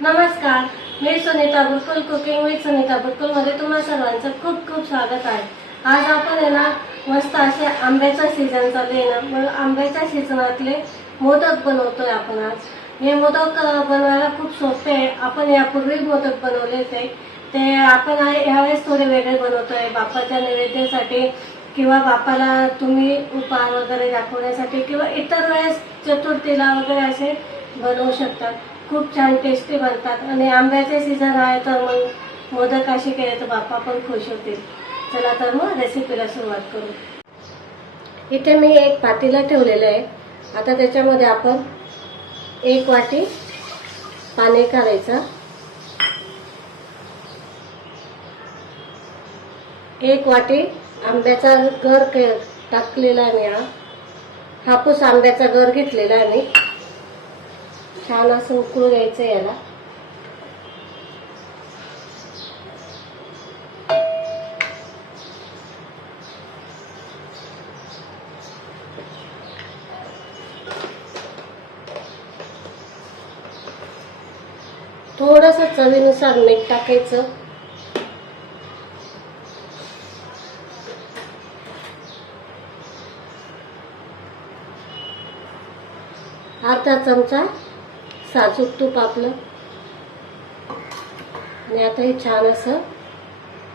नमस्कार मी Sunita Butkul cooking with Sunita बुटकुलमध्ये तुम्हा सर्वांचं खूप खूप स्वागत आहे. आज आपण आहे ना मस्त असे आंब्याचा सीझन चालू आहे ना मग आंब्याच्या सीझनातले मोदक बनवतोय आपण आज. हे मोदक बनवायला खूप सोपे आहे. आपण यापूर्वी मोदक बनवले होते. ते आपण आहे- यावेळेस थोडे वेगळे बनवतोय. बाप्पाच्या नैवेद्यासाठी किंवा बापाला तुम्ही उपहार वगैरे दाखवण्यासाठी किंवा इतर वेळेस चतुर्थीला वगैरे असे बनवू शकतात खूप छान टेस्टी बनतात. आणि आंब्याचे सीझन आहे तर मग मोदक असे केले तर बाप्पा पण खुश होतील. चला तर मग रेसिपीला सुरुवात करू. इथे मी एक पातीला ठेवलेलं आहे. आता त्याच्यामध्ये आपण एक वाटी पाणी करायचं एक वाटी आंब्याचा गर के टाकलेला आहे मी हा. हापूस आंब्याचा गर घेतलेला आहे मी. छान असं उकळू द्यायचं याला. थोडस चवीनुसार मीठ टाकायचं. अर्धा चमचा साजूक तूप आपलं आणि आता हे छान असं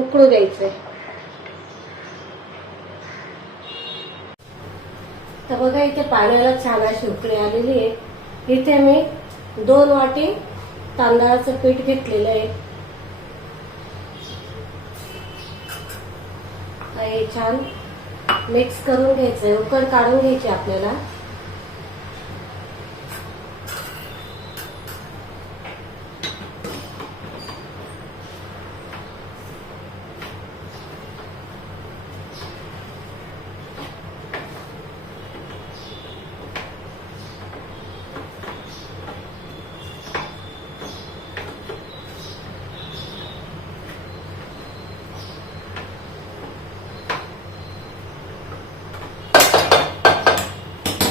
उकळू द्यायचंय. तर बघा इथे पाण्याला छान अशी उकळी आलेली आहे. इथे मी दोन वाटी तांदळाचं पीठ घेतलेलं आहे. हे छान मिक्स करून घ्यायचंय. उकड काढून घ्यायची आपल्याला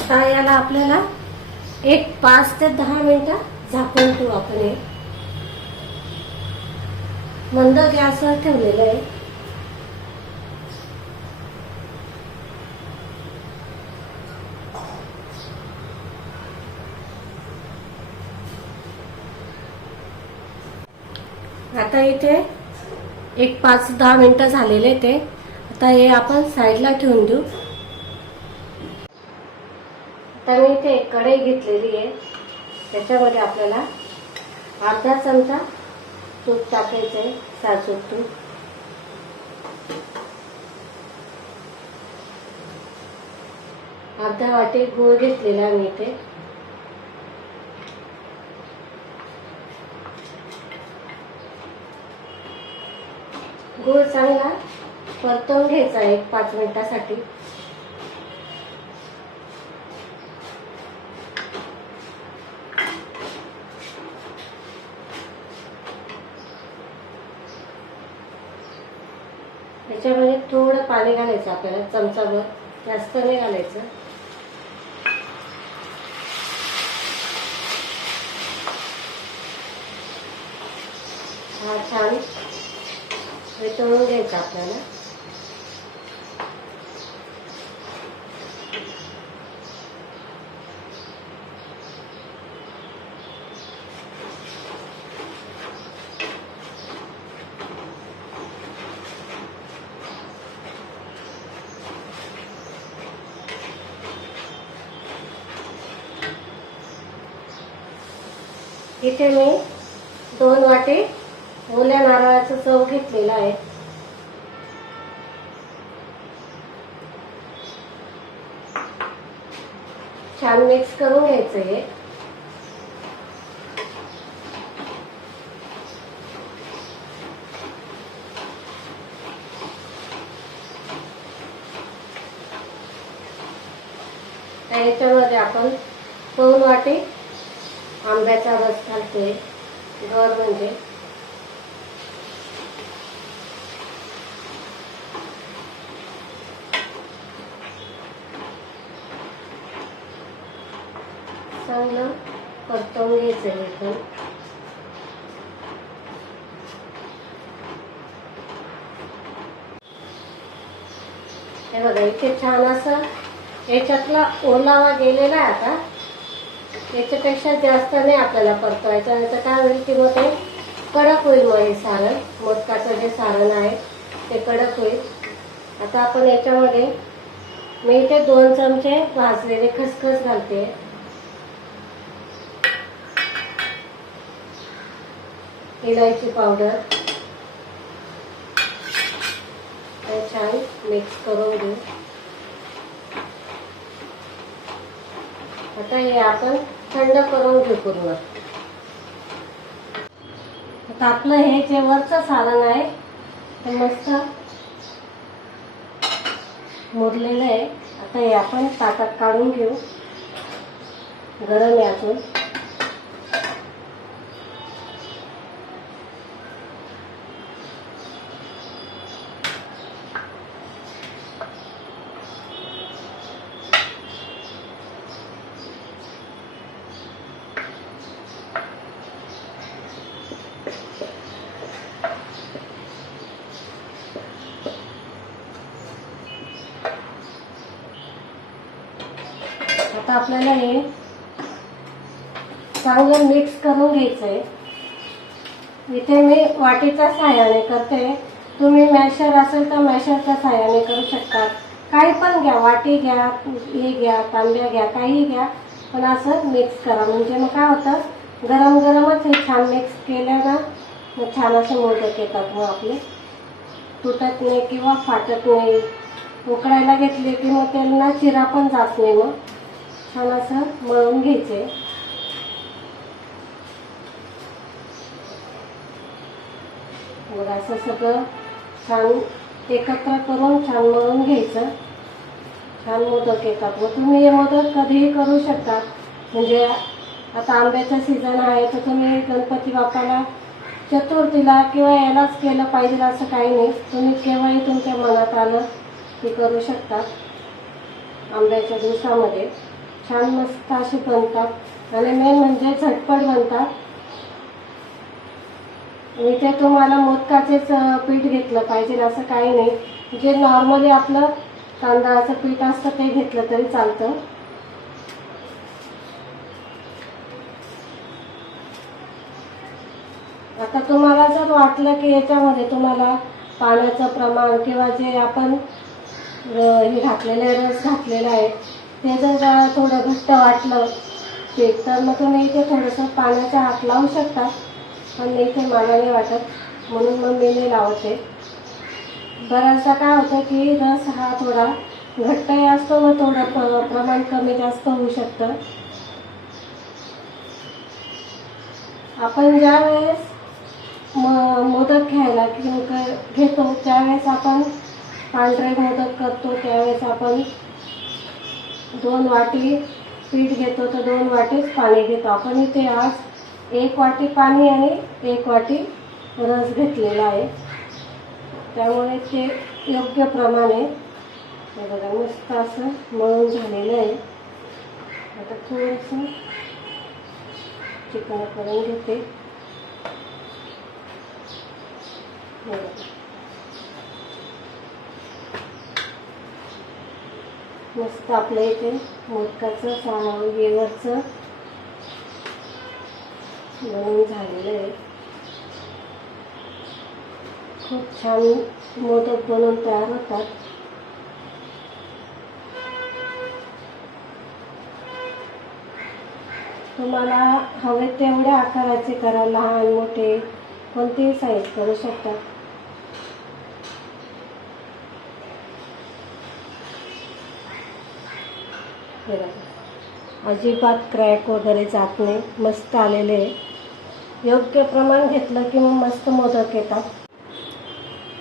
आता याला आपल्याला एक पाच ते दहा मिनिटं झाकून ठेवू आपण हे. मंद गॅसवर ठेवलेलं आहे. आता इथे एक पाच दहा मिनिटं झालेले ते आता हे आपण साईडला ठेवून देऊ आता मी इथे एक कढई घेतलेली आहे. त्याच्यामध्ये आपल्याला अर्धा चमचा तूप टाकायचं आहे साजूक तूप. अर्धा वाटी गूळ घेतलेला आहे मी इथे. गूळ चांगला परतवून घ्यायचा एक पाच मिनिटासाठी. त्याच्यामध्ये थोडं पाणी घालायचं आपल्याला चमचाभर जास्त नाही घालायचं. हा छान. वेटवून घ्यायचा आपल्याला. इथे मी दोन वाटी ओल्या नारळाचं चव घेतलेला आहे. छान मिक्स करून घ्यायचं हे. याच्यामध्ये आपण दोन वाटी आंब्याचा रस घालते गर म्हणजे. चांगलं परतवून घ्यायचं हे हे बघा इथे छान असं याच्यातला ओलावा गेलेला आहे आता. याच्यापेक्षा जास्त नाही आपल्याला परतवायचं नाही तर काय होईल की मग ते कडक होईल मग हे सारण. मोदकाचं जे सारण आहे ते कडक होईल. आता आपण याच्यामध्ये मी इथे दोन चमचे भाजलेले खसखस घालते. इलायची पावडर. छान मिक्स करून घेऊ. आता हे आपण थंड करून घेऊ पूर्ण. आता आपलं हे जे वरचं सारण आहे ते मस्त मुरलेलं आहे. आता हे आपण ताटात काढून घेऊ. गरम आहे आता आपल्याला हे चांगलं मिक्स करून घ्यायचं आहे इथे मी वाटीच्या सहाय्याने करते. तुम्ही मॅशर असेल तर मॅशरच्या सहाय्याने करू शकता काही पण घ्या वाटी घ्या हे घ्या तांब्या घ्या काही घ्या पण असं मिक्स करा. म्हणजे मग काय होतं? गरम गरमच हे छान मिक्स केलं ना मग छान असे मोदक येतात मग आपले. तुटत नाही किंवा फाटत नाही. उकडायला घेतले की मग त्यांना चिरा पण जात नाही मग. छान असं मळून घ्यायचे. मग असं सगळं छान एकत्र करून छान मळून घ्यायचं. छान मोदक येतात. मग तुम्ही हे मोदक कधीही करू शकता. म्हणजे आता आंब्याचा सीझन आहे तर तुम्ही गणपती बाप्पाला चतुर्थीला किंवा यालाच केलं पाहिजे असं काही नाही. तुम्ही केव्हाही तुमच्या मनात आलं ते करू शकता आंब्याच्या दिवसामध्ये. छान मस्त अशी बनतात. आणि मेन म्हणजे झटपट बनतात. इथे तुम्हाला मोदकाचेच पीठ घेतलं पाहिजे असं काही नाही. जे नॉर्मली आपलं तांदळाचं पीठ असतं ते घेतलं तरी चालतं. आता तुम्हाला जर वाटलं की याच्यामध्ये तुम्हाला पाण्याचं प्रमाण किंवा जे आपण हे घातलेले रस घातलेला आहे ते जर थोडं घट्ट वाटलं ते तर मग तुम्ही इथे थोडंसं पाण्याचा हात लावू शकता पण इथे मला नाही वाटत. म्हणून मग मी नाही लावते. बराचसा काय होतं की रस हा थोडा घट्टही असतो मग थोडं प- प्रमाण कमी जास्त होऊ शकतं. आपण ज्या वेळेस म मोदक घ्यायला कि घेतो त्यावेळेस आपण पांढरे मोदक करतो त्यावेळेस आपण दोन वाटी पीठ घेतो तर दोन वाटीच पाणी घेतो. आपण इथे आज एक वाटी पाणी आणि एक वाटी रस घेतलेला आहे. त्यामुळे ते योग्य प्रमाणे बघा मस्त असं मळून झालेलं आहे. आता थोडंसं चिकन करून घेते हे बघा. मस्त आपल्या इथे मोदकाचं सा वेवरचं बनवून झालेलं आहे. खूप छान मोदक बनवून तयार होतात. तुम्हाला हवे तेवढ्या आकाराचे करा लहान मोठे कोणतेही साईज करू शकता. हे बघा. अजिबात क्रॅक वगैरे जात नाही. मस्त आलेले. आहे योग्य प्रमाण घेतलं की मग मस्त मोदक येतात.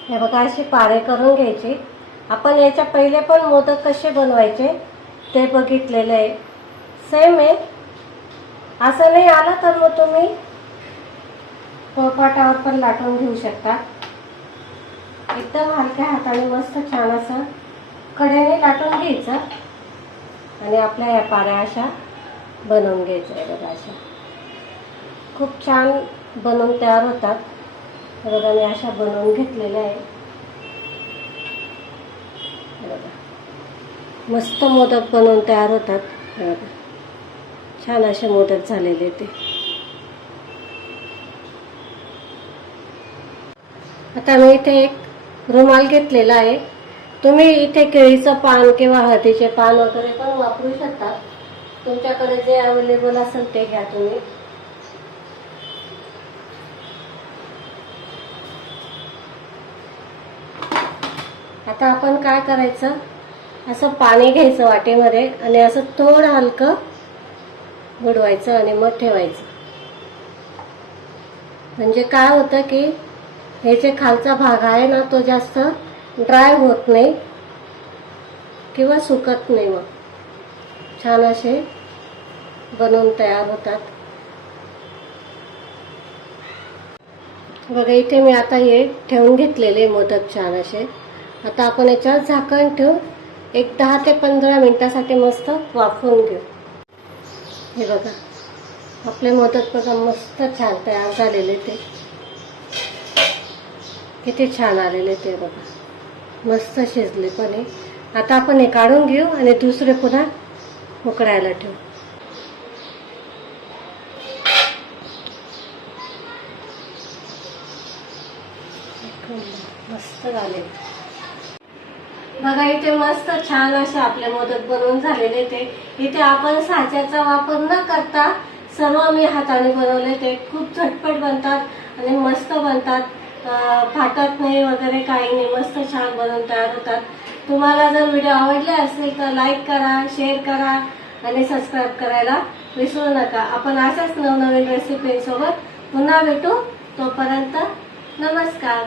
हे बघा अशी पारे करून घ्यायची. आपण याच्या पहिले पण मोदक कसे बनवायचे ते बघितलेले आहे. सेम आहे. असं नाही आलं तर मग तुम्ही पोळपाटावर पण लाटून घेऊ शकता. एकदम हलक्या हाताने मस्त छान असं कड्याने लाटून घ्यायचं. आणि आपल्या या पाऱ्या अशा बनवून घ्यायच्या आहे बघा अशा. खूप छान बनवून तयार होतात. बघा मी अशा बनवून घेतलेल्या आहे. बघा. मस्त मोदक बनवून तयार होतात. बघा. छान असे मोदक झालेले ते. आता मी इथे एक रुमाल घेतलेला आहे. तुम्ही इथे केळीचं पान किंवा हळदीचे पान वगैरे पण वापरू शकता. तुमच्याकडे जे अवेलेबल असेल ते घ्या तुम्ही. आता आपण काय करायचं? असं पाणी घ्यायचं वाटेमध्ये आणि असं थोडं हलकं बुडवायचं आणि मग ठेवायचं. म्हणजे काय होतं की हे जे खालचा भाग आहे ना तो जास्त ड्राय होत नाही किंवा सुकत नाही मग. छान असे बनवून तयार होतात. बघा इथे मी आता हे ठेवून घेतलेले मोदक छान असे. आता आपण याच्यावर झाकण ठेवून एक दहा ते पंधरा मिनिटासाठी मस्त वाफवून घेऊ. हे बघा आपले मोदक बघा मस्त छान तयार झालेले ते. किती छान आलेले ते बघा. मस्त शिजले पण हे आता आपण हे काढून घेऊ आणि दुसरे पुन्हा उकडायला ठेवू. मस्त झाले. बघा इथे मस्त छान असे आपले मोदक बनवून झालेले ते. इथे आपण साच्याचा वापर न करता सर्व मी हाताने बनवले ते. खूप झटपट बनतात आणि मस्त बनतात. फाटत नाही वगैरे काही नाही मस्त छान बनवून तयार होतात. तुम्हाला जर व्हिडिओ आवडले असेल तर लाईक करा शेअर करा आणि सबस्क्राईब करायला विसरू नका. आपण अशाच नवनवीन रेसिपीसोबत पुन्हा भेटू. तोपर्यंत नमस्कार.